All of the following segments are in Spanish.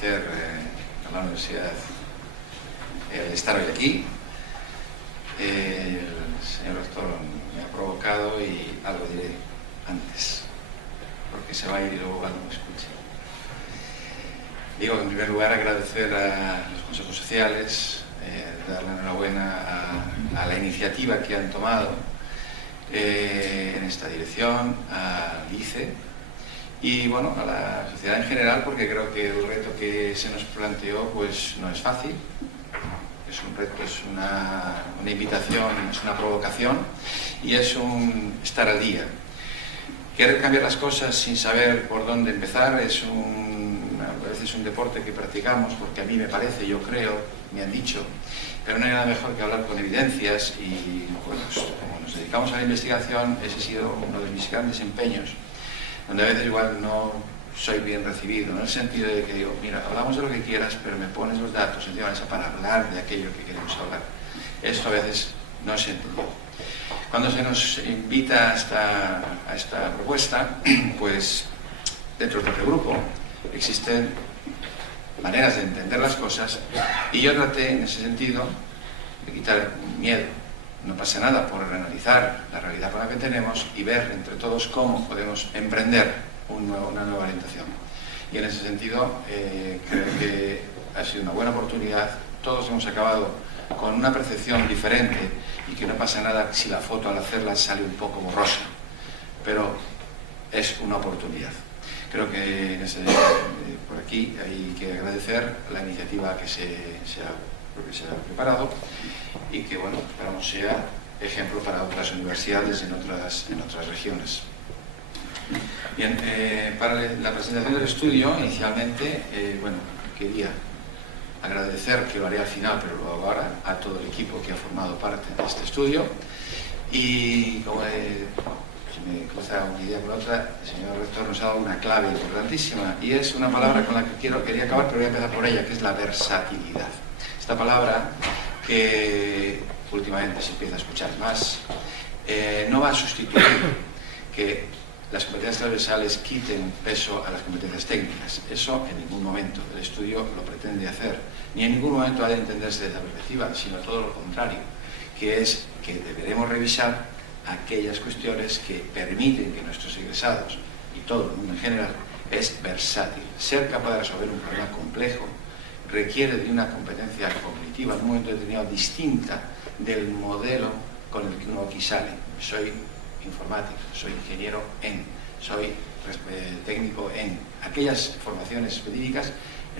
agradecer a la universidad el estar hoy aquí. El señor rector me ha provocado y algo diré antes, porque se va a ir y luego cuando me escuche. Digo, en primer lugar, agradecer a los consejos sociales, dar la enhorabuena a la iniciativa que han tomado en esta dirección, al ICE y bueno, a la sociedad en general, porque creo que el reto que se nos planteó pues no es fácil. Es un reto, es una invitación, es una provocación y es un estar al día. Querer cambiar las cosas sin saber por dónde empezar a veces es un deporte que practicamos porque a mí me parece, yo creo, me han dicho, pero no hay nada mejor que hablar con evidencias y bueno, pues, como nos dedicamos a la investigación, ese ha sido uno de mis grandes empeños, donde a veces igual no soy bien recibido, en el sentido de que digo, mira, hablamos de lo que quieras, pero me pones los datos encima de la mesa para hablar de aquello que queremos hablar. Esto a veces no se entendió. Cuando se nos invita a esta propuesta, pues dentro del grupo existen maneras de entender las cosas y yo traté en ese sentido de quitar miedo. No pasa nada por analizar la realidad con la que tenemos y ver entre todos cómo podemos emprender una nueva orientación. Y en ese sentido creo que ha sido una buena oportunidad. Todos hemos acabado con una percepción diferente y que no pasa nada si la foto al hacerla sale un poco borrosa, pero es una oportunidad. Creo que por aquí hay que agradecer la iniciativa que se ha preparado y que bueno, esperamos sea ejemplo para otras universidades en otras regiones. Bien, para la presentación del estudio, inicialmente, bueno, quería agradecer, que lo haré al final, pero lo hago ahora, a todo el equipo que ha formado parte de este estudio. Y como se me cruza una idea con la otra, el señor rector nos ha dado una clave importantísima, y es una palabra con la que quería acabar, pero voy a empezar por ella, que es la versatilidad. Esta palabra que últimamente se empieza a escuchar más, no va a sustituir que las competencias transversales quiten peso a las competencias técnicas. Eso en ningún momento el estudio lo pretende hacer, ni en ningún momento ha de entenderse desde la perspectiva, sino todo lo contrario, que es que deberemos revisar aquellas cuestiones que permiten que nuestros egresados y todo el mundo en general es versátil. Ser capaz de resolver un problema complejo requiere de una competencia cognitiva en un momento determinado distinta del modelo con el que uno aquí sale. Soy informático, soy ingeniero soy técnico en. Aquellas formaciones específicas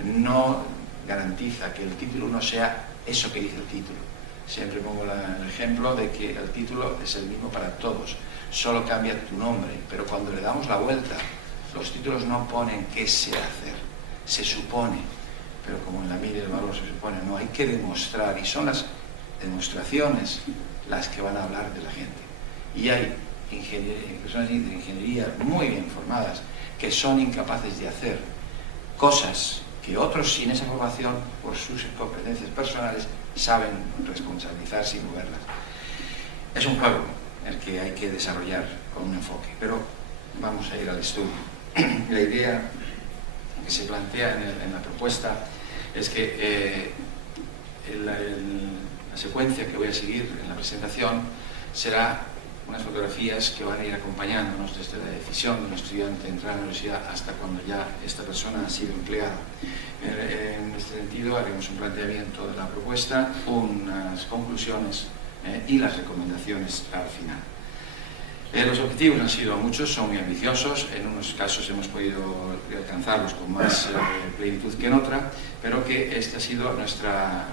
no garantiza que el título no sea eso que dice el título. Siempre pongo el ejemplo de que el título es el mismo para todos, solo cambia tu nombre, pero cuando le damos la vuelta, los títulos no ponen qué se hacer, se supone, pero como en la media del valor se supone, no, hay que demostrar, y son las demostraciones las que van a hablar de la gente. Y hay personas de ingeniería muy bien formadas que son incapaces de hacer cosas que otros sin esa formación, por sus competencias personales, saben responsabilizarse y moverlas. Es un juego el que hay que desarrollar con un enfoque, pero vamos a ir al estudio. La idea que se plantea en la propuesta es que la secuencia que voy a seguir en la presentación será unas fotografías que van a ir acompañándonos desde la decisión de un estudiante de entrar a la universidad hasta cuando ya esta persona ha sido empleada. En este sentido haremos un planteamiento de la propuesta, unas conclusiones y las recomendaciones al final. Los objetivos han sido muchos, son muy ambiciosos, en unos casos hemos podido alcanzarlos con más plenitud que en otra, pero que este ha sido nuestra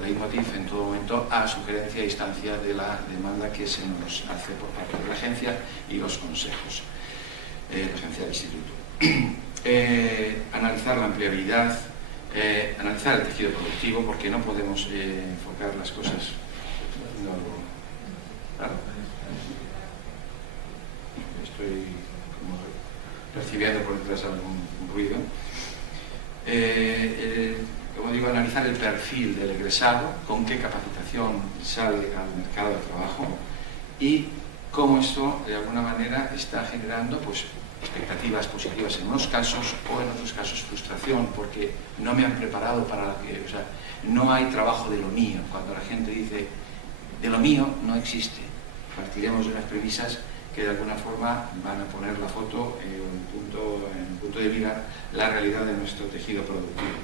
leitmotiv en todo momento, a sugerencia e instancia de la demanda que se nos hace por parte de la agencia y los consejos, la agencia del instituto. Analizar la empleabilidad, analizar el tejido productivo, porque no podemos enfocar las cosas haciendo algo claro. Estoy como percibiendo por detrás algún ruido. Como digo, analizar el perfil del egresado, con qué capacitación sale al mercado de trabajo y cómo esto de alguna manera está generando pues, expectativas positivas en unos casos o en otros casos frustración porque no me han preparado para la que... O sea, no hay trabajo de lo mío. Cuando la gente dice de lo mío, no existe. Partiremos de unas premisas que de alguna forma van a poner la foto en un punto de mira la realidad de nuestro tejido productivo.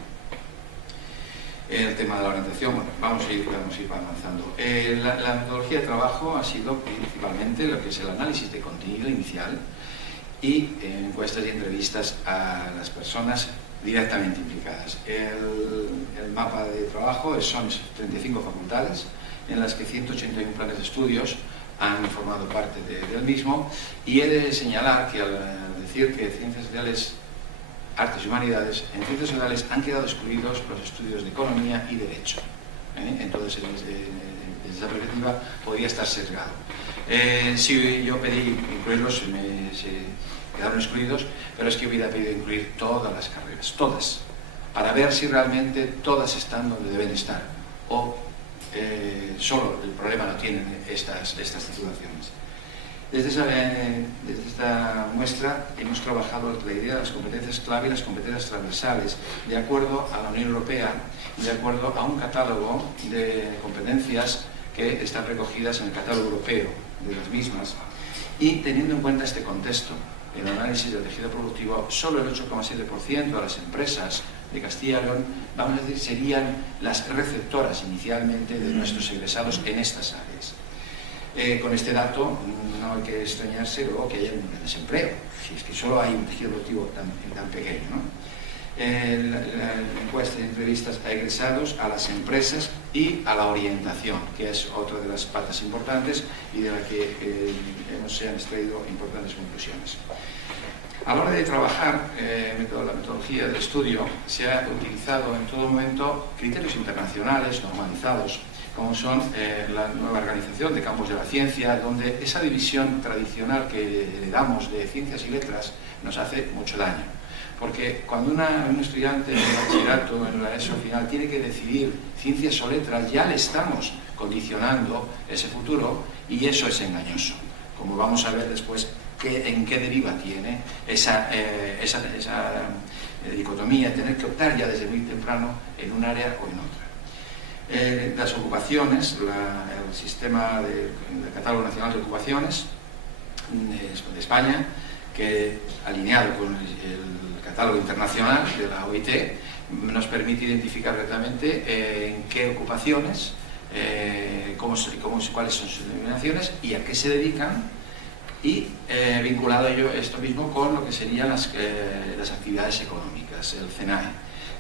El tema de la orientación, bueno, vamos a ir avanzando. La metodología de trabajo ha sido principalmente lo que es el análisis de contenido inicial y encuestas y entrevistas a las personas directamente implicadas. El mapa de trabajo son 35 facultades en las que 181 planes de estudios han formado parte del mismo, y he de señalar que al decir que Ciencias Sociales, Artes y Humanidades, en Ciencias Sociales han quedado excluidos los estudios de Economía y Derecho. Entonces, desde esa perspectiva, podría estar sesgado. Si yo pedí incluirlos, se quedaron excluidos, pero es que hubiera pedido incluir todas las carreras, todas, para ver si realmente todas están donde deben estar, o solo el problema lo tienen estas titulaciones. Desde esta muestra hemos trabajado la idea de las competencias clave y las competencias transversales, de acuerdo a la Unión Europea, de acuerdo a un catálogo de competencias que están recogidas en el catálogo europeo de las mismas, y teniendo en cuenta este contexto, el análisis del tejido productivo, solo el 8,7% de las empresas de Castilla y León, vamos a decir, serían las receptoras inicialmente de nuestros egresados en estas áreas. Con este dato no hay que extrañarse luego que haya un desempleo, si es que solo hay un tejido productivo tan pequeño, ¿no? La encuesta de entrevistas a egresados, a las empresas y a la orientación, que es otra de las patas importantes y de la que se han extraído importantes conclusiones. A la hora de trabajar la metodología de estudio, se ha utilizado en todo momento criterios internacionales normalizados, como son la nueva organización de campos de la ciencia, donde esa división tradicional que le damos de ciencias y letras nos hace mucho daño. Porque cuando un estudiante de bachillerato en la ESO final tiene que decidir ciencias o letras, ya le estamos condicionando ese futuro, y eso es engañoso. Como vamos a ver después en qué deriva tiene esa dicotomía, tener que optar ya desde muy temprano en un área o en otra. Las ocupaciones, el sistema del Catálogo Nacional de Ocupaciones de España, que alineado con el catálogo internacional de la OIT, nos permite identificar directamente en qué ocupaciones, cuáles son sus denominaciones y a qué se dedican, y vinculado esto mismo con lo que serían las actividades económicas, el CENAE.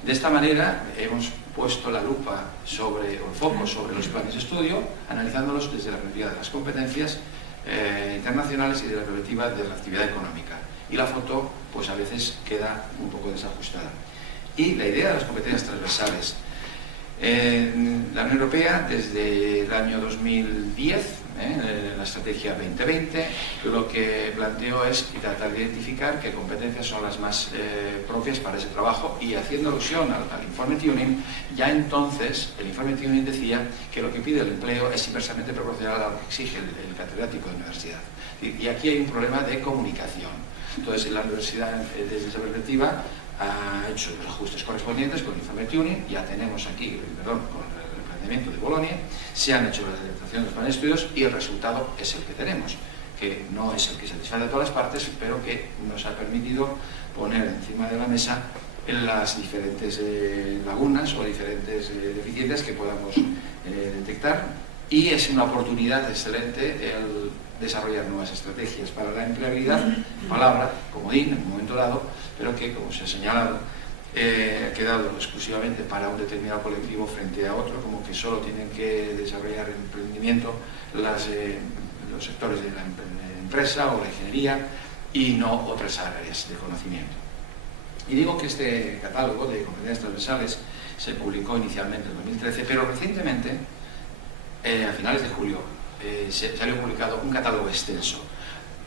De esta manera hemos puesto la lupa o el foco sobre los planes de estudio, analizándolos desde la perspectiva de las competencias internacionales y de la perspectiva de la actividad económica. Y la foto, pues a veces queda un poco desajustada. Y la idea de las competencias transversales. La Unión Europea, desde el año 2010, la Estrategia 2020, lo que planteó es tratar de identificar qué competencias son las más propias para ese trabajo, y haciendo alusión al informe Tuning, ya entonces el informe Tuning decía que lo que pide el empleo es inversamente proporcional a lo que exige el catedrático de universidad. Y aquí hay un problema de comunicación. Entonces, la universidad, desde esa perspectiva, ha hecho los ajustes correspondientes con el informe Tuning. Ya tenemos aquí, con el emprendimiento de Bolonia, se han hecho las adaptaciones de los planes de estudios, y el resultado es el que tenemos, que no es el que satisface a todas las partes, pero que nos ha permitido poner encima de la mesa las diferentes lagunas o diferentes deficiencias que podamos detectar, y es una oportunidad excelente el desarrollar nuevas estrategias para la empleabilidad, palabra, comodín, en un momento dado, pero que, como se ha señalado, ha quedado exclusivamente para un determinado colectivo frente a otro, como que solo tienen que desarrollar el emprendimiento los sectores de la empresa o la ingeniería, y no otras áreas de conocimiento. Y digo que este catálogo de competencias transversales se publicó inicialmente en 2013, pero recientemente, a finales de julio, se había publicado un catálogo extenso.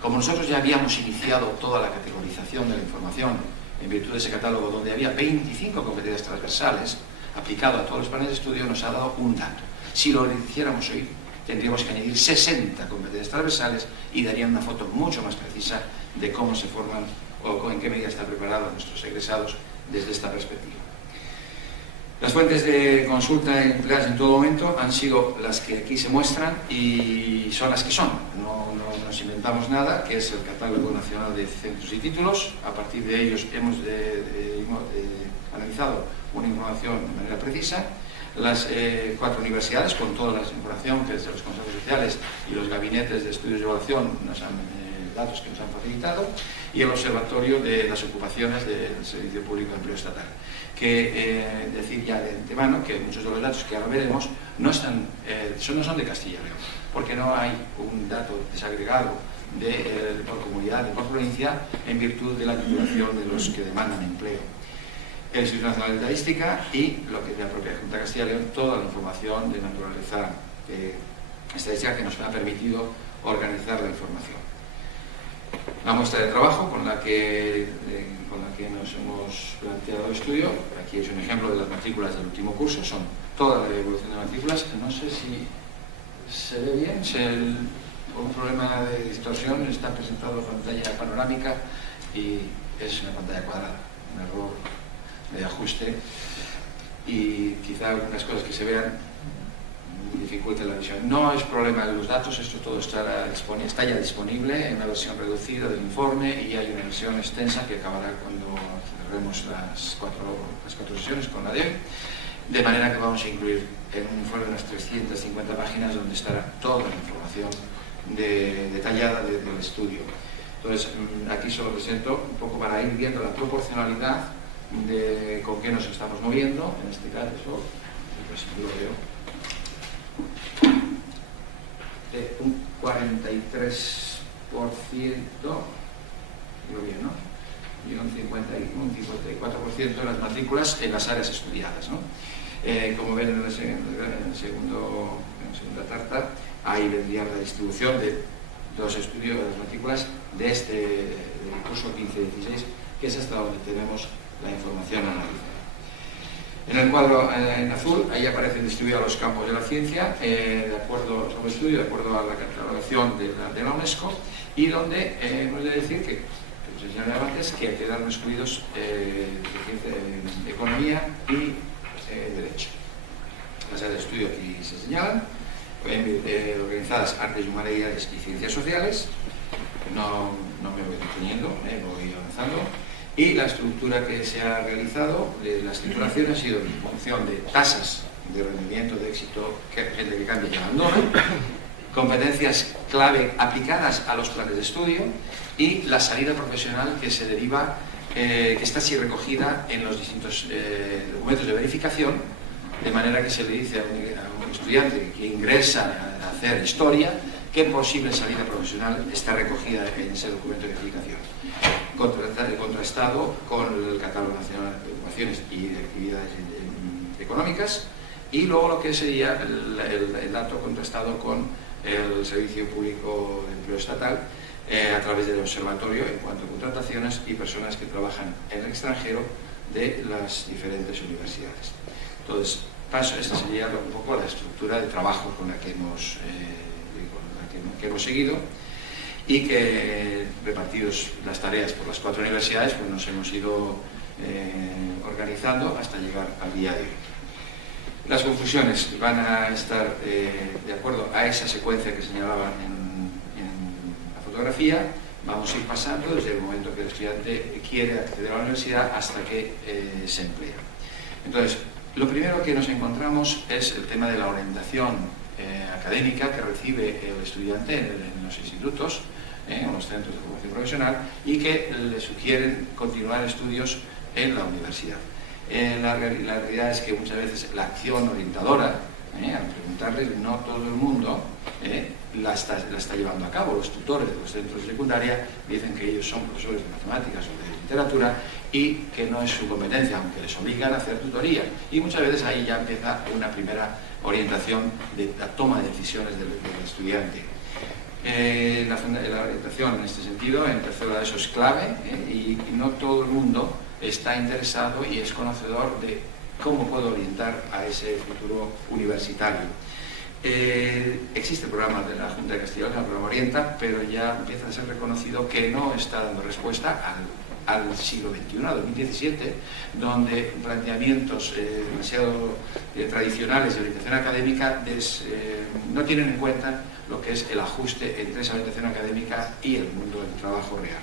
Como nosotros ya habíamos iniciado toda la categorización de la información en virtud de ese catálogo, donde había 25 competencias transversales aplicado a todos los planes de estudio, nos ha dado un dato. Si lo hiciéramos hoy, tendríamos que añadir 60 competencias transversales y darían una foto mucho más precisa de cómo se forman o en qué medida están preparados nuestros egresados desde esta perspectiva. Las fuentes de consulta empleadas en todo momento han sido las que aquí se muestran y son las que son. No nos inventamos nada, que es el Catálogo Nacional de Centros y Títulos. A partir de ellos hemos analizado una información de manera precisa. Las 4 universidades, con toda la información que desde los consejos sociales y los gabinetes de estudios y evaluación nos han datos que nos han facilitado, y el Observatorio de las Ocupaciones del Servicio Público de Empleo Estatal. Que decir ya de antemano que muchos de los datos que ahora veremos no son de Castilla y León, porque no hay un dato desagregado por comunidad, por provincia, en virtud de la titulación de los que demandan empleo. El Instituto Nacional de Estadística y lo que es la propia Junta de Castilla y León, toda la información de naturaleza estadística que nos ha permitido organizar la información. La muestra de trabajo con la que nos hemos planteado el estudio, aquí es un ejemplo de las matrículas del último curso, son toda la evolución de matrículas. No sé si se ve bien, por un problema de distorsión está presentado pantalla panorámica y es una pantalla cuadrada, un error de ajuste, y quizá algunas cosas que se vean dificulten la visión. No es problema de los datos, esto todo está ya disponible en una versión reducida del informe, y hay una versión extensa que acabará cuando cerremos las cuatro sesiones con la de hoy, de manera que vamos a incluir en un informe de unas 350 páginas donde estará toda la información detallada del estudio. Entonces, aquí solo presento un poco para ir viendo la proporcionalidad de con qué nos estamos moviendo. En este caso, pues lo veo, un 43%, digo bien, ¿no? Y un 54% de las matrículas en las áreas estudiadas, ¿no? Como ven en la segunda tarta, ahí vendría la distribución de los estudios de las matrículas de del curso 15-16, que es hasta donde tenemos la información analizada. En el cuadro en azul, ahí aparecen distribuidos los campos de la ciencia, de acuerdo al estudio, de acuerdo a la catalogación de la UNESCO, y donde hemos de decir que, como se señalaba antes, que quedaron excluidos economía y derecho. Las áreas de estudio aquí se señalan, organizadas artes y humanidades y ciencias sociales. No me voy deteniendo, voy avanzando. Y la estructura que se ha realizado, las titulaciones, ha sido en función de tasas de rendimiento, de éxito, gente que cambia y abandona, competencias clave aplicadas a los planes de estudio y la salida profesional que se deriva, que está así recogida en los distintos documentos de verificación, de manera que se le dice a un estudiante que ingresa a hacer historia qué posible salida profesional está recogida en ese documento de verificación, contrastado con el Catálogo Nacional de Ocupaciones y de Actividades Económicas, y luego lo que sería el dato contrastado con el Servicio Público de Empleo Estatal a través del observatorio en cuanto a contrataciones y personas que trabajan en el extranjero de las diferentes universidades. Entonces, esta sería un poco la estructura de trabajo con la que hemos seguido, y que, repartidos las tareas por las 4 universidades, pues nos hemos ido organizando hasta llegar al día de hoy. Las conclusiones van a estar de acuerdo a esa secuencia que señalaba en la fotografía. Vamos a ir pasando desde el momento que el estudiante quiere acceder a la universidad hasta que se emplea. Entonces, lo primero que nos encontramos es el tema de la orientación académica que recibe el estudiante en los institutos, en los centros de formación profesional, y que le sugieren continuar estudios en la universidad. La realidad es que muchas veces la acción orientadora, al preguntarles, no todo el mundo la está llevando a cabo. Los tutores de los centros de secundaria dicen que ellos son profesores de matemáticas o de literatura y que no es su competencia, aunque les obligan a hacer tutoría. Y muchas veces ahí ya empieza una primera orientación de la toma de decisiones del estudiante. La orientación en este sentido, en tercer grado, eso es clave, y no todo el mundo está interesado y es conocedor de cómo puedo orientar a ese futuro universitario. Existe el programa de la Junta de Castilla y León, el programa Orienta, pero ya empieza a ser reconocido que no está dando respuesta al siglo XXI, a 2017, donde planteamientos demasiado tradicionales de orientación académica no tienen en cuenta lo que es el ajuste entre esa orientación académica y el mundo del trabajo real.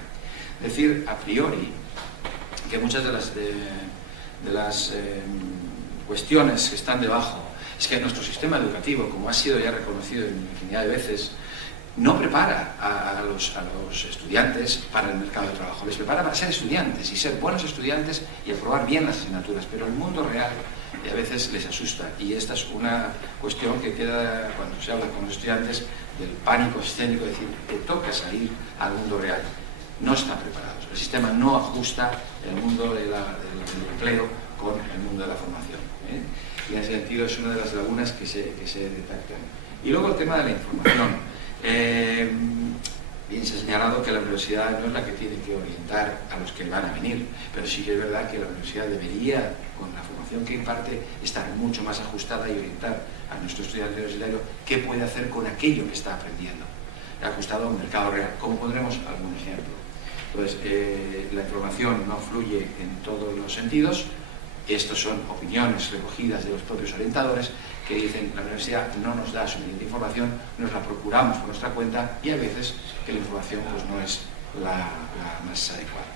Decir a priori que muchas de las cuestiones que están debajo es que nuestro sistema educativo, como ha sido ya reconocido en infinidad de veces, no prepara a los estudiantes para el mercado de trabajo, les prepara para ser estudiantes y ser buenos estudiantes y aprobar bien las asignaturas, pero el mundo real a veces les asusta, y esta es una cuestión que queda cuando se habla con los estudiantes del pánico escénico, es decir, te toca salir al mundo real. No están preparados, el sistema no ajusta el mundo del empleo con el mundo de la formación, y en ese sentido es una de las lagunas que se detectan. Y luego el tema de la información. Bien se ha señalado que la universidad no es la que tiene que orientar a los que van a venir, pero sí que es verdad que la universidad debería, con la formación que imparte, estar mucho más ajustada y orientar a nuestro estudiante universitario qué puede hacer con aquello que está aprendiendo, ajustado a un mercado real, como pondremos algún ejemplo. Entonces, la información no fluye en todos los sentidos. Estas son opiniones recogidas de los propios orientadores que dicen la universidad no nos da suficiente información, nos la procuramos por nuestra cuenta y a veces que la información pues, no es la más adecuada.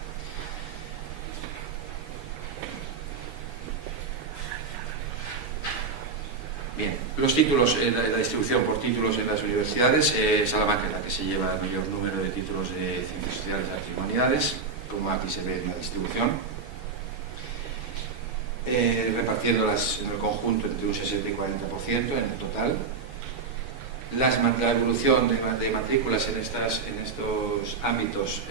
Bien, los títulos, la distribución por títulos en las universidades, Salamanca es la que se lleva el mayor número de títulos de Ciencias Sociales, Artes y Humanidades, como aquí se ve en la distribución. Repartiéndolas en el conjunto entre un 60 y 40% en el total. La evolución de matrículas en estos ámbitos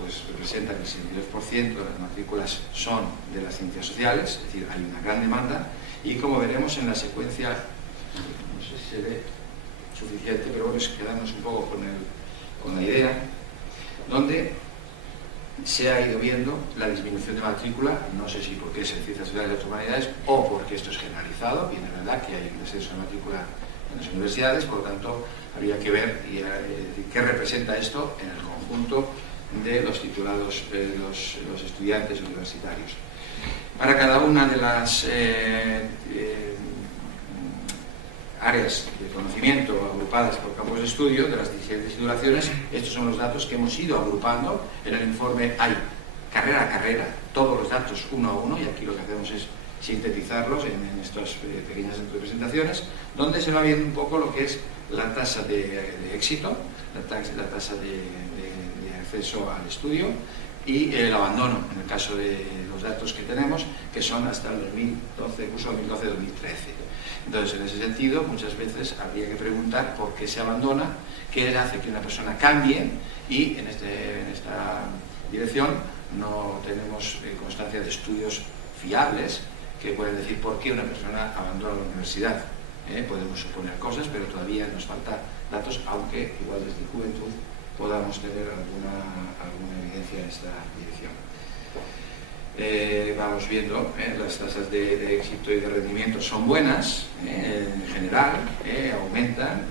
pues representa que el 62% de las matrículas son de las ciencias sociales, es decir, hay una gran demanda, y como veremos en la secuencia, no sé si se ve suficiente, pero bueno, es quedarnos un poco con la idea, donde se ha ido viendo la disminución de matrícula, no sé si porque es en Ciencias Sociales y Artes y Humanidades o porque esto es generalizado, bien es verdad que hay un descenso de matrícula en las universidades, por lo tanto habría que ver qué representa esto en el conjunto de los titulados, los estudiantes universitarios. Para cada una de las áreas de conocimiento agrupadas por campos de estudio de las diferentes titulaciones, estos son los datos que hemos ido agrupando en el informe. Hay carrera a carrera todos los datos uno a uno, y aquí lo que hacemos es sintetizarlos en estas pequeñas presentaciones, donde se va viendo un poco lo que es la tasa de éxito, la tasa de acceso al estudio y el abandono, en el caso de los datos que tenemos, que son hasta el 2012, curso 2012-2013. Entonces, en ese sentido, muchas veces habría que preguntar por qué se abandona, qué hace que una persona cambie, y en esta dirección no tenemos constancia de estudios fiables que pueden decir por qué una persona abandona la universidad. Podemos suponer cosas, pero todavía nos falta datos, aunque igual desde juventud podamos tener alguna evidencia en esta dirección. Vamos viendo, las tasas de éxito y de rendimiento son buenas, en general, aumentan,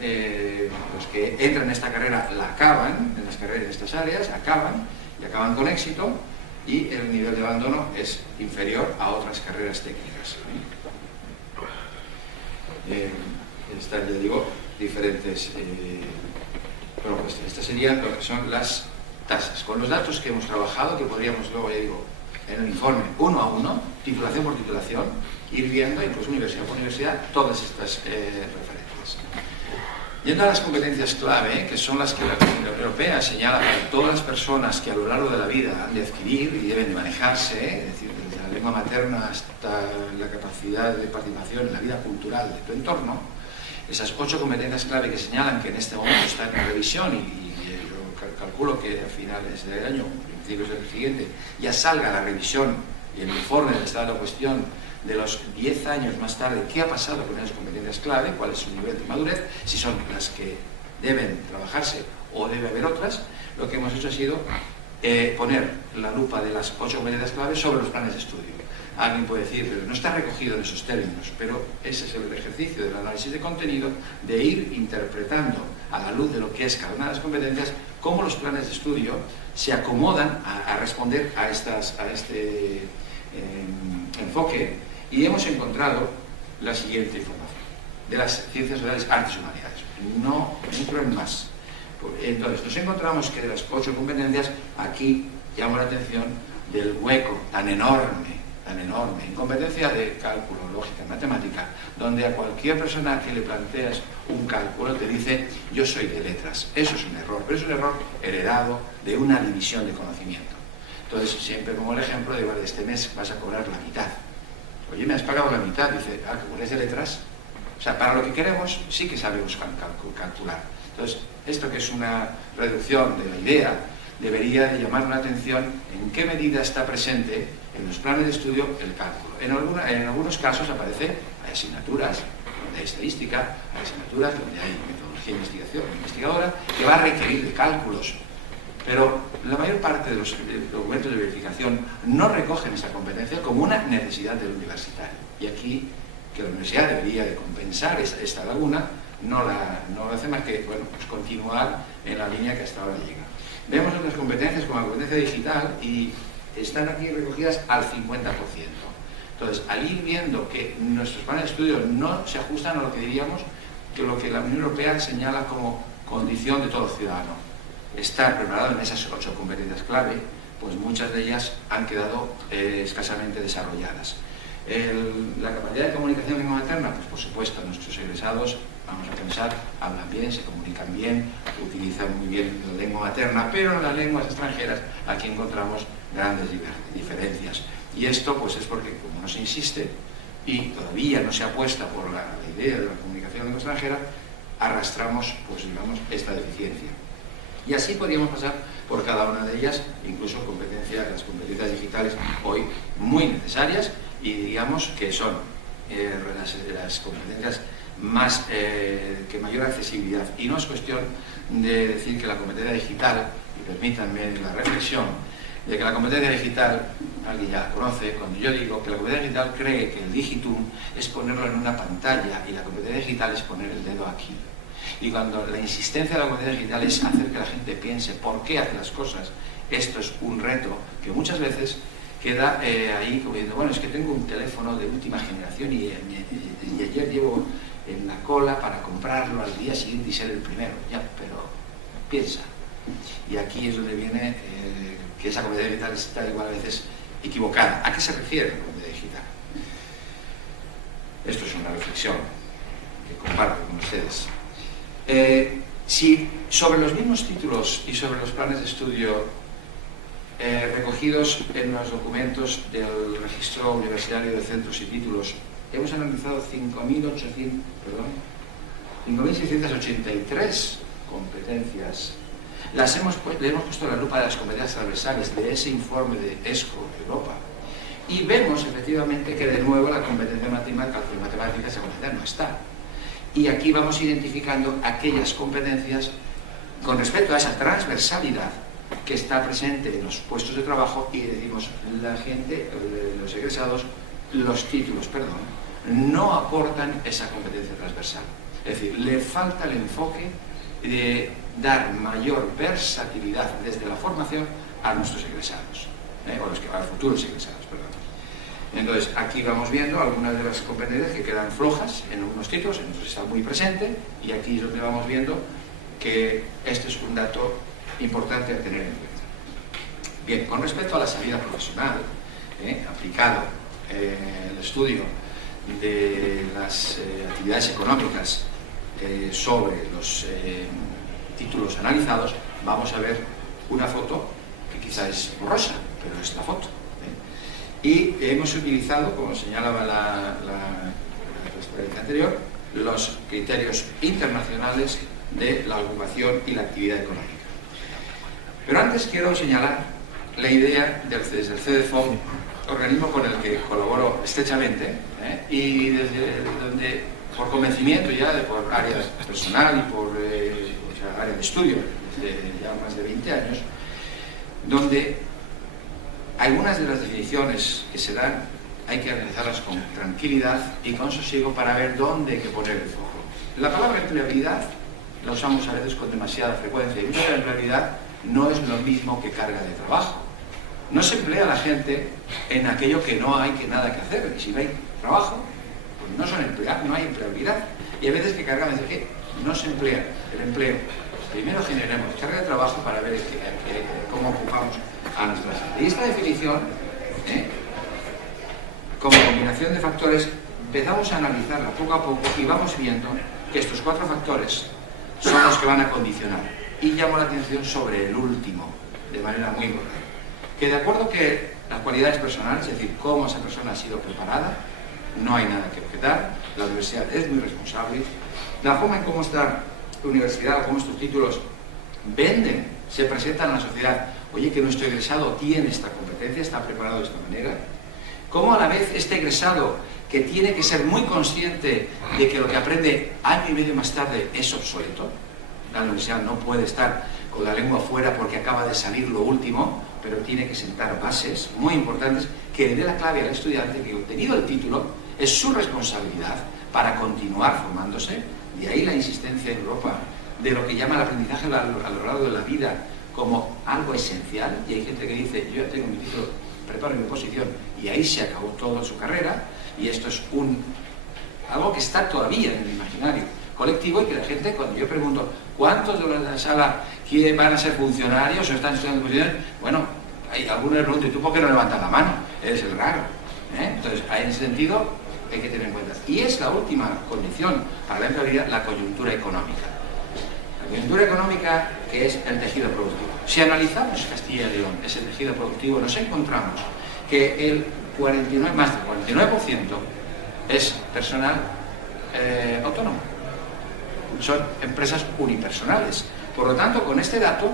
los que entran en esta carrera la acaban, en las carreras de estas áreas, acaban con éxito, y el nivel de abandono es inferior a otras carreras técnicas. Están, ya digo, diferentes. Bueno, pues estas serían lo que son las tasas. Con los datos que hemos trabajado, que podríamos luego, ya digo, en el informe uno a uno, titulación por titulación, ir viendo, incluso universidad por universidad, todas estas referencias. Yendo a las competencias clave, que son las que la Comunidad Europea señala para todas las personas que a lo largo de la vida han de adquirir y deben de manejarse, es decir, desde la lengua materna hasta la capacidad de participación en la vida cultural de tu entorno, esas 8 competencias clave que señalan que en este momento están en revisión, y yo calculo que a finales del año, principios del siguiente, ya salga la revisión y el informe del estado de la cuestión de los 10 años más tarde, qué ha pasado con esas competencias clave, cuál es su nivel de madurez, si son las que deben trabajarse o debe haber otras. Lo que hemos hecho ha sido poner la lupa de las 8 competencias clave sobre los planes de estudio. Alguien puede decir, pero no está recogido en esos términos, pero ese es el ejercicio del análisis de contenido, de ir interpretando a la luz de lo que es cada una de las competencias, cómo los planes de estudio se acomodan a responder a este enfoque, y hemos encontrado la siguiente información de las ciencias sociales, artes y humanidades. No entro en más. Entonces, nos encontramos que de las 8 competencias, aquí llamo la atención del hueco tan enorme, en competencia de cálculo, lógica, matemática, donde a cualquier persona que le planteas un cálculo te dice: yo soy de letras. Eso es un error, pero es un error heredado de una división de conocimiento. Entonces, siempre pongo el ejemplo de: vale, este mes vas a cobrar la mitad. Oye, ¿me has pagado la mitad? Dice: ah, ¿como eres de letras? O sea, para lo que queremos sí que sabemos calcular. Entonces, esto, que es una reducción de la idea, debería de llamar la atención en qué medida está presente en los planes de estudio el cálculo. En algunos casos aparece, hay asignaturas donde hay estadística, hay asignaturas donde hay metodología investigadora, que va a requerir de cálculos. Pero la mayor parte de los documentos de verificación no recogen esa competencia como una necesidad del universitario. Y aquí, que la universidad debería de compensar esta laguna, no lo hace más que, bueno, pues continuar en la línea que hasta ahora llega. Vemos otras competencias como la competencia digital y están aquí recogidas al 50%. Entonces, al ir viendo que nuestros planes de estudio no se ajustan a lo que diríamos que lo que la Unión Europea señala como condición de todo ciudadano, estar preparado en esas 8 competencias clave, pues muchas de ellas han quedado escasamente desarrolladas. La capacidad de comunicación en lengua materna, pues por supuesto, nuestros egresados, vamos a pensar, hablan bien, se comunican bien, utilizan muy bien la lengua materna, pero en las lenguas extranjeras aquí encontramos grandes diferencias. Y esto, pues, es porque, como no se insiste y todavía no se apuesta por la idea de la comunicación en lengua extranjera, arrastramos, pues, digamos, esta deficiencia. Y así podríamos pasar por cada una de ellas, incluso las competencias digitales hoy muy necesarias, y digamos que son las competencias más que mayor accesibilidad. Y no es cuestión de decir que la competencia digital, y permítanme la reflexión, de que la competencia digital, alguien ya la conoce, cuando yo digo que la competencia digital cree que el digitum es ponerlo en una pantalla y la competencia digital es poner el dedo aquí. Y cuando la insistencia de la competencia digital es hacer que la gente piense por qué hace las cosas, esto es un reto que muchas veces queda ahí como diciendo: bueno, es que tengo un teléfono de última generación y ayer llevo en la cola para comprarlo al día siguiente y ser el primero. Ya, pero piensa. Y aquí es donde viene que esa competencia digital está igual a veces equivocada. ¿A qué se refiere la competencia digital? Esto es una reflexión que comparto con ustedes. Si sobre los mismos títulos y sobre los planes de estudio recogidos en los documentos del Registro Universitario de Centros y Títulos, hemos analizado 5.683 competencias. Le hemos puesto la lupa de las competencias transversales de ese informe de ESCO Europa, y vemos efectivamente que de nuevo la competencia matemática, cálculo y matemáticas, esa competencia no está. Y aquí vamos identificando aquellas competencias con respecto a esa transversalidad que está presente en los puestos de trabajo, y decimos: la gente, los egresados, los títulos, perdón, no aportan esa competencia transversal. Es decir, le falta el enfoque de dar mayor versatilidad desde la formación a nuestros egresados, o a los futuros egresados, perdón. Entonces, aquí vamos viendo algunas de las competencias que quedan flojas en algunos títulos, en otros está muy presente, y aquí es donde vamos viendo que este es un dato importante a tener en cuenta. Bien, con respecto a la salida profesional, aplicado el estudio de las actividades económicas sobre los títulos analizados, vamos a ver una foto que quizá es borrosa, pero es la foto. Y hemos utilizado, como señalaba la transparencia anterior, los criterios internacionales de la ocupación y la actividad económica. Pero antes quiero señalar la idea desde el CEDEFOP, organismo con el que colaboro estrechamente, y desde donde, por convencimiento ya, por área personal y por área de estudio, desde ya más de 20 años, donde algunas de las definiciones que se dan hay que analizarlas con tranquilidad y con sosiego para ver dónde hay que poner el foco. La palabra empleabilidad la usamos a veces con demasiada frecuencia, y mucha empleabilidad no es lo mismo que carga de trabajo. No se emplea a la gente en aquello que no hay nada que hacer, y si no hay trabajo, pues no son empleados, no hay empleabilidad. Y a veces que cargan, es que no se emplea el empleo. Primero generemos carga de trabajo para ver cómo ocupamos a nuestra gente. Y esta definición, como combinación de factores, empezamos a analizarla poco a poco y vamos viendo que estos 4 factores son los que van a condicionar. Y llamo la atención sobre el último, de manera muy importante. Que de acuerdo que las cualidades personales, es decir, cómo esa persona ha sido preparada, no hay nada que objetar, la universidad es muy responsable, la forma en cómo está la universidad o cómo estos títulos venden, se presentan a la sociedad, oye, que nuestro egresado tiene esta competencia, está preparado de esta manera, cómo a la vez este egresado, que tiene que ser muy consciente de que lo que aprende año y medio más tarde es obsoleto, la universidad no puede estar con la lengua fuera porque acaba de salir lo último, pero tiene que sentar bases muy importantes que le dé la clave al estudiante que, obtenido el título, es su responsabilidad para continuar formándose. De ahí la insistencia en Europa de lo que llama el aprendizaje a lo largo de la vida como algo esencial. Y hay gente que dice, yo ya tengo mi título, preparo mi oposición y ahí se acabó toda su carrera. Y esto es algo que está todavía en el imaginario colectivo y que la gente, cuando yo pregunto ¿cuántos de los de la sala van a ser funcionarios o están estudiando funcionarios? Bueno, hay algunos que preguntan, ¿y tú por qué no levantas la mano? Eres el raro. Entonces, en ese sentido, hay que tener en cuenta. Y es la última condición para la empleabilidad, la coyuntura económica. La coyuntura económica, que es el tejido productivo. Si analizamos Castilla y León, ese tejido productivo, nos encontramos que el 49, más del 49% es personal autónomo. Son empresas unipersonales. Por lo tanto, con este dato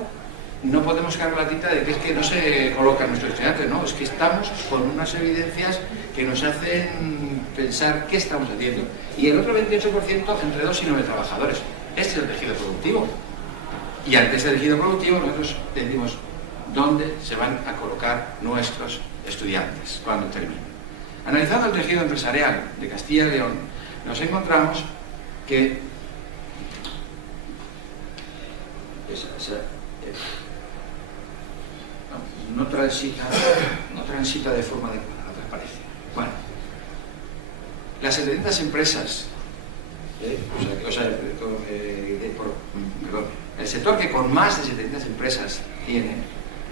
no podemos cargar la tinta de que es que no se colocan nuestros estudiantes, no, es que estamos con unas evidencias que nos hacen pensar qué estamos haciendo. Y el otro 28% entre 2 y 9 trabajadores. Este es el tejido productivo. Y ante este tejido productivo nosotros decimos dónde se van a colocar nuestros estudiantes cuando terminen. Analizando el tejido empresarial de Castilla y León, nos encontramos que no transita de forma adecuada la transparencia. Bueno, las 700 empresas, el sector que con más de 700 empresas tiene,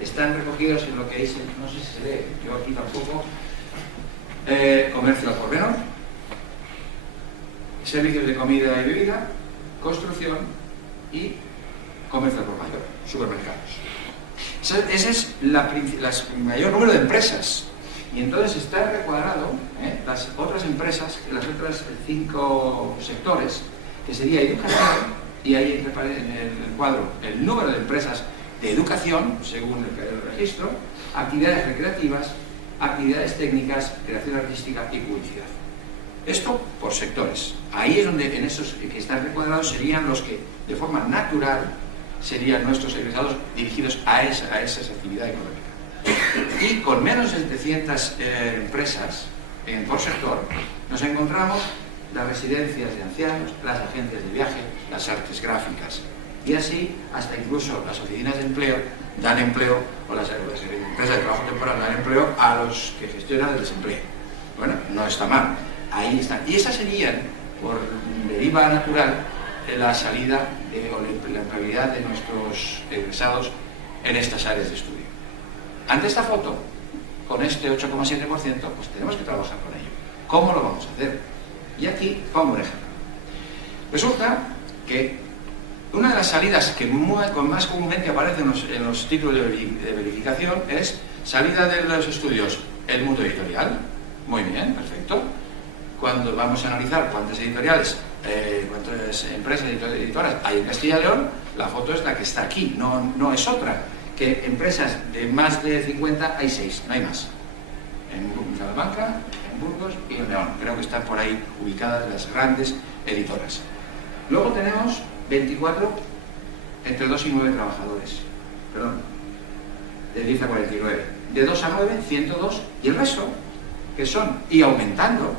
están recogidos en lo que dice, no sé si se lee, yo aquí tampoco, comercio al por menor, servicios de comida y bebida, construcción y comercio al por mayor, supermercados. Ese es el mayor número de empresas. Y entonces está recuadrado las otras empresas, las otras 5 sectores, que sería educación, y ahí en el cuadro el número de empresas de educación, según el registro, actividades recreativas, actividades técnicas, creación artística y publicidad. Esto por sectores. Ahí es donde en esos que están recuadrados serían los que de forma natural serían nuestros egresados dirigidos a esas actividades económicas. Y con menos de 700 empresas por sector, nos encontramos las residencias de ancianos, las agencias de viaje, las artes gráficas. Y así, hasta incluso las oficinas de empleo dan empleo, o las empresas de trabajo temporal dan empleo a los que gestionan el desempleo. Bueno, no está mal. Ahí están. Y esas serían, por deriva natural, la salida o la empleabilidad de nuestros egresados en estas áreas de estudio. Ante esta foto, con este 8,7%, pues tenemos que trabajar con ello. ¿Cómo lo vamos a hacer? Y aquí pongo un ejemplo. Resulta que una de las salidas que más comúnmente aparecen en los títulos de verificación es salida de los estudios, el mundo editorial. Muy bien, perfecto. Cuando vamos a analizar cuántas editoriales, cuántas empresas editoras hay en Castilla y León, la foto es la que está aquí, no es otra. Que empresas de más de 50 hay 6, no hay más. En Salamanca, en Burgos y en León. Creo que están por ahí ubicadas las grandes editoras. Luego tenemos 24 entre 2 y 9 trabajadores. Perdón, de 10 a 49. De 2 a 9, 102. Y el resto, que son, y aumentando,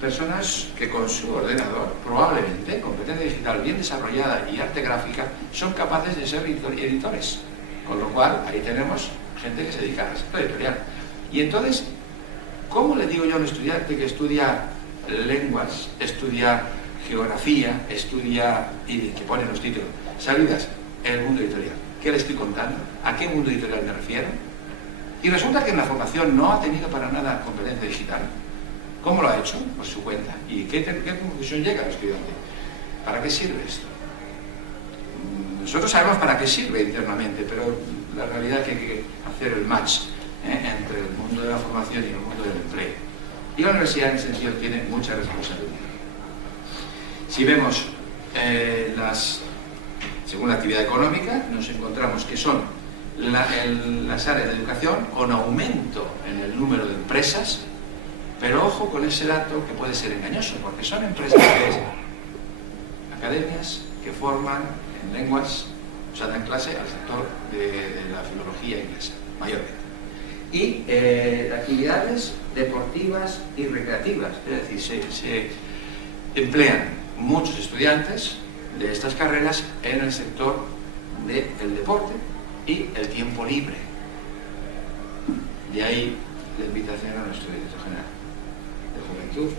personas que con su ordenador, probablemente, competencia digital bien desarrollada y arte gráfica, son capaces de ser editores. Con lo cual, ahí tenemos gente que se dedica al sector editorial. Y entonces, ¿cómo le digo yo a un estudiante que estudia lenguas, estudia geografía, estudia y que pone los títulos? ¿Sabías? El mundo editorial. ¿Qué le estoy contando? ¿A qué mundo editorial me refiero? Y resulta que en la formación no ha tenido para nada competencia digital. ¿Cómo lo ha hecho? Por su cuenta. ¿Y qué conclusión llega al estudiante? ¿Para qué sirve esto? Nosotros sabemos para qué sirve internamente, pero la realidad es que hay que hacer el match entre el mundo de la formación y el mundo del empleo. Y la universidad en ese sentido tiene mucha responsabilidad. Si vemos según la actividad económica, nos encontramos que son las áreas de educación con aumento en el número de empresas, pero ojo con ese dato que puede ser engañoso, porque son empresas academias que forman en lenguas, o sea, dan clase al sector de la filología inglesa, mayormente. Y actividades deportivas y recreativas, es decir, se emplean muchos estudiantes de estas carreras en el sector del deporte y el tiempo libre. De ahí la invitación a nuestro director general de Juventud,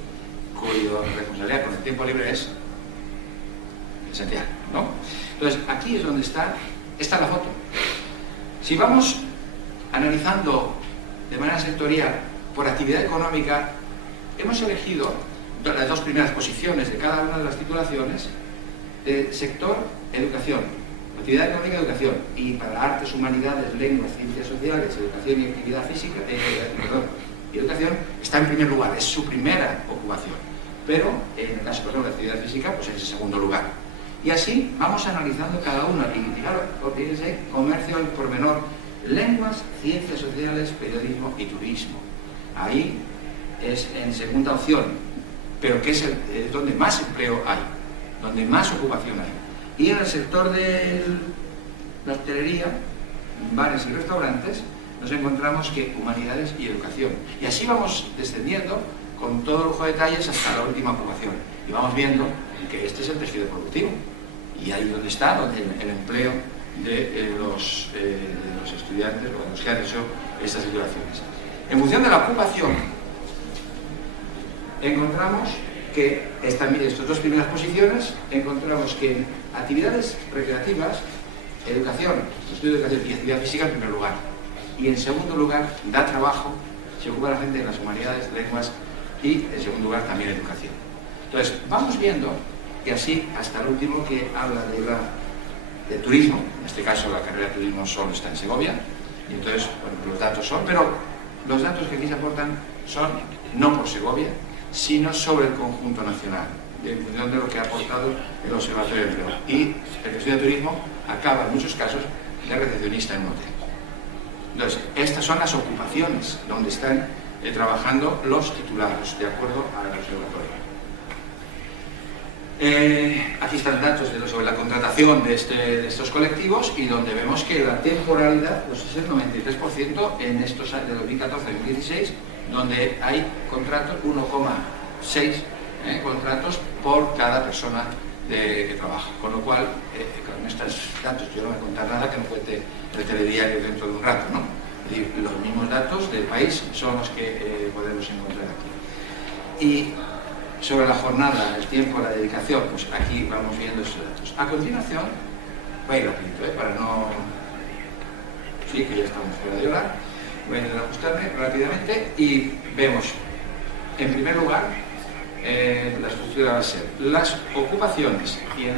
cuya responsabilidad con el tiempo libre es esencial, ¿no? Entonces, aquí es donde está la foto. Si vamos analizando de manera sectorial por actividad económica, hemos elegido las dos primeras posiciones de cada una de las titulaciones de sector educación, actividad económica educación, y para artes, humanidades, lenguas, ciencias sociales, educación y actividad física, y educación está en primer lugar, es su primera ocupación, pero en el caso, por ejemplo, de actividad física, pues es en segundo lugar. Y así vamos analizando cada una, y claro, fíjense, comercio al por menor, lenguas, ciencias sociales, periodismo y turismo. Ahí es en segunda opción, pero que es donde más empleo hay, donde más ocupación hay. Y en el sector de la hostelería, bares y restaurantes, nos encontramos que humanidades y educación. Y así vamos descendiendo con todo lujo de detalles hasta la última ocupación. Y vamos viendo que este es el tejido productivo. Y ahí donde está, donde el empleo de los estudiantes o de los que han hecho estas titulaciones. En función de la ocupación, encontramos que estas dos primeras posiciones, encontramos que en actividades recreativas, educación, estudio de educación y actividad física en primer lugar. Y en segundo lugar, da trabajo, se ocupa la gente en las humanidades, lenguas y en segundo lugar también educación. Entonces, vamos viendo que así hasta el último que habla de turismo, en este caso la carrera de turismo solo está en Segovia, y entonces, bueno, los datos son, pero los datos que aquí se aportan son no por Segovia, sino sobre el conjunto nacional, en función de lo que ha aportado el Observatorio de Empleo. Y el que estudia turismo acaba en muchos casos de recepcionista en un hotel. Entonces, estas son las ocupaciones donde están trabajando los titulados, de acuerdo al observatorio. Aquí están datos sobre la contratación de estos colectivos y donde vemos que la temporalidad pues, es el 93% en estos años de 2014 y 2016, donde hay contratos, 1,6 contratos por cada persona que trabaja. Con lo cual, con estos datos yo no voy a contar nada que no cuente el telediario dentro de un rato, ¿no? Es decir, los mismos datos del país son los que podemos encontrar aquí. Y sobre la jornada, el tiempo, la dedicación, pues aquí vamos viendo estos datos. A continuación, voy a ir rapidito, para no... Sí, que ya estamos fuera de hora. Voy a intentar ajustarme rápidamente y vemos, en primer lugar, la estructura va a ser las ocupaciones y en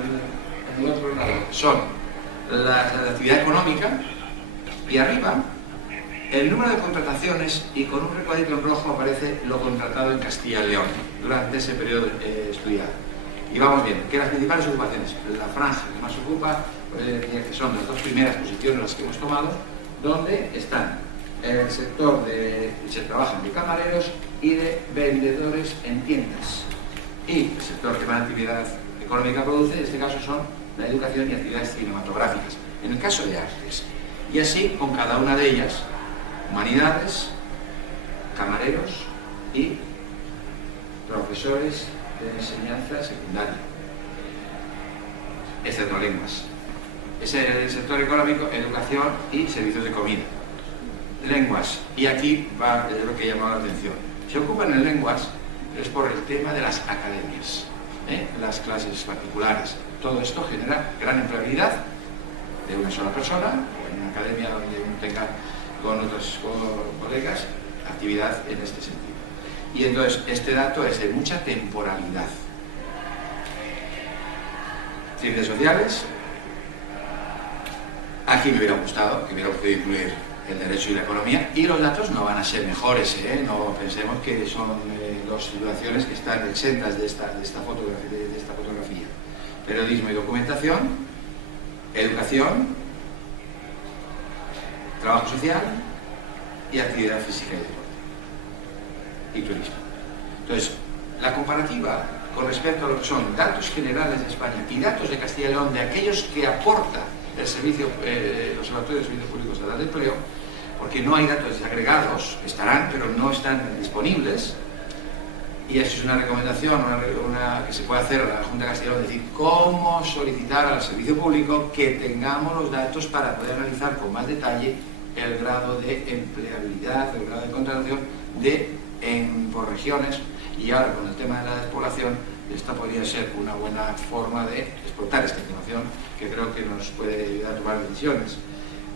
el otro lado son la actividad económica y arriba el número de contrataciones y con un recuadrito en rojo aparece lo contratado en Castilla y León durante ese periodo estudiado. Y vamos viendo que las principales ocupaciones, la franja que más ocupa, que son las dos primeras posiciones las que hemos tomado, donde están el sector se trabajan de camareros y de vendedores en tiendas. Y el sector que más actividad económica produce, en este caso son la educación y actividades cinematográficas, en el caso de artes. Y así con cada una de ellas, humanidades, camareros y profesores de enseñanza secundaria, excepto lenguas. Es el sector económico, educación y servicios de comida. Lenguas, y aquí va lo que ha llamado la atención. Se ocupan en lenguas es por el tema de las academias, las clases particulares. Todo esto genera gran empleabilidad de una sola persona, o en una academia donde uno tenga con otros colegas actividad en este sentido. Y entonces este dato es de mucha temporalidad. Ciencias sociales, aquí me hubiera gustado que hubiera podido incluir el derecho y la economía, y los datos no van a ser mejores, no pensemos que son dos situaciones que están exentas de esta fotografía. Periodismo y documentación, educación, trabajo social y actividad física y deporte y turismo. Entonces, la comparativa con respecto a lo que son datos generales de España y datos de Castilla y León, de aquellos que aporta el Observatorio de Servicios Públicos Estatal de Empleo, porque no hay datos desagregados, estarán, pero no están disponibles, y eso es una recomendación que se puede hacer a la Junta de Castilla y León, es decir, cómo solicitar al servicio público que tengamos los datos para poder analizar con más detalle el grado de empleabilidad, el grado de contratación por regiones, y ahora con el tema de la despoblación, esta podría ser una buena forma de explotar esta información que creo que nos puede ayudar a tomar decisiones.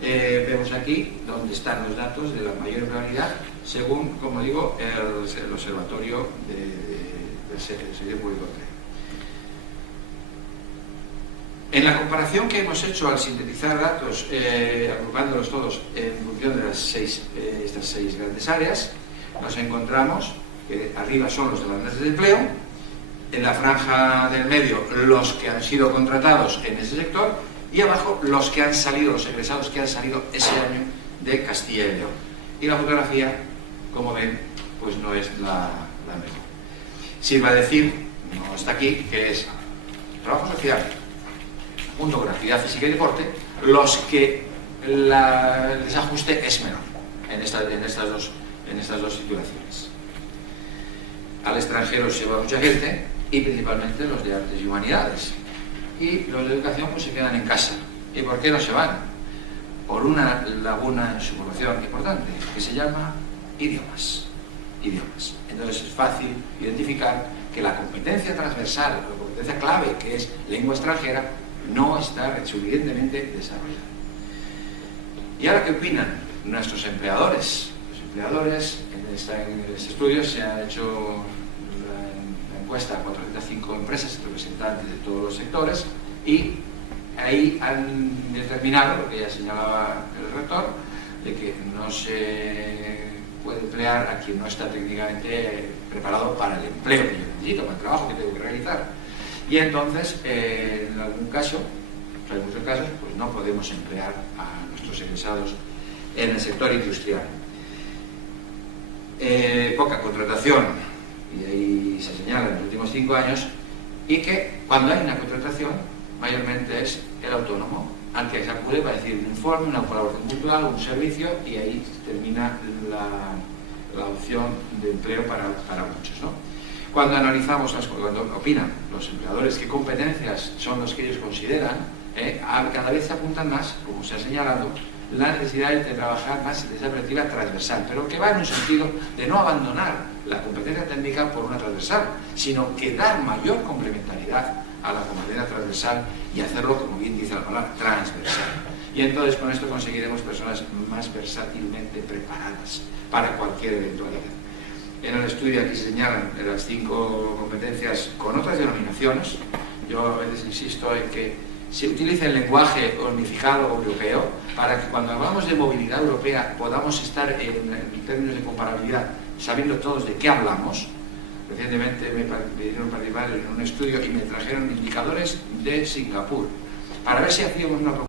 Vemos aquí donde están los datos de la mayor empleabilidad según, como digo, el Observatorio del Servicio Público de Empleo. En la comparación que hemos hecho al sintetizar datos, agrupándolos todos en función de estas seis grandes áreas, nos encontramos que arriba son los demandantes de empleo, en la franja del medio los que han sido contratados en ese sector, y abajo los que han salido, los egresados que han salido ese año de Castilla y León. Y la fotografía, como ven, pues no es la mejor. Sirva decir, no está aquí, que es trabajo social junto con actividad física y deporte, los que el desajuste es menor en estas dos titulaciones. Al extranjero se va mucha gente, y principalmente los de artes y humanidades. Y los de educación pues se quedan en casa. ¿Y por qué no se van? Por una laguna en su población importante, que se llama idiomas. Entonces es fácil identificar que la competencia transversal, la competencia clave, que es lengua extranjera, no está suficientemente desarrollada. ¿Y ahora qué opinan nuestros empleadores? Los empleadores en este estudio se ha hecho la encuesta a 405 empresas representantes de todos los sectores, y ahí han determinado lo que ya señalaba el rector, de que no se puede emplear a quien no está técnicamente preparado para el empleo que yo necesito, para el trabajo que tengo que realizar. Y entonces, en algún caso, en muchos casos, pues no podemos emplear a nuestros egresados en el sector industrial. Poca contratación, y ahí se señala en los últimos 5 años, y que cuando hay una contratación, mayormente es el autónomo al que se acude para decir un informe, una colaboración cultural, un servicio, y ahí termina la opción de empleo para muchos, ¿no? Cuando analizamos, cuando opinan los empleadores qué competencias son los que ellos consideran, cada vez se apuntan más, como se ha señalado, la necesidad de trabajar más desde esa perspectiva transversal, pero que va en un sentido de no abandonar la competencia técnica por una transversal, sino que dar mayor complementariedad a la competencia transversal y hacerlo, como bien dice la palabra, transversal. Y entonces con esto conseguiremos personas más versátilmente preparadas para cualquier eventualidad. En el estudio aquí se señalan las 5 competencias con otras denominaciones. Yo a veces insisto en que se utilice el lenguaje unificado europeo para que cuando hablamos de movilidad europea podamos estar en términos de comparabilidad sabiendo todos de qué hablamos. Recientemente me pidieron participar en un estudio y me trajeron indicadores de Singapur para ver si hacíamos una propuesta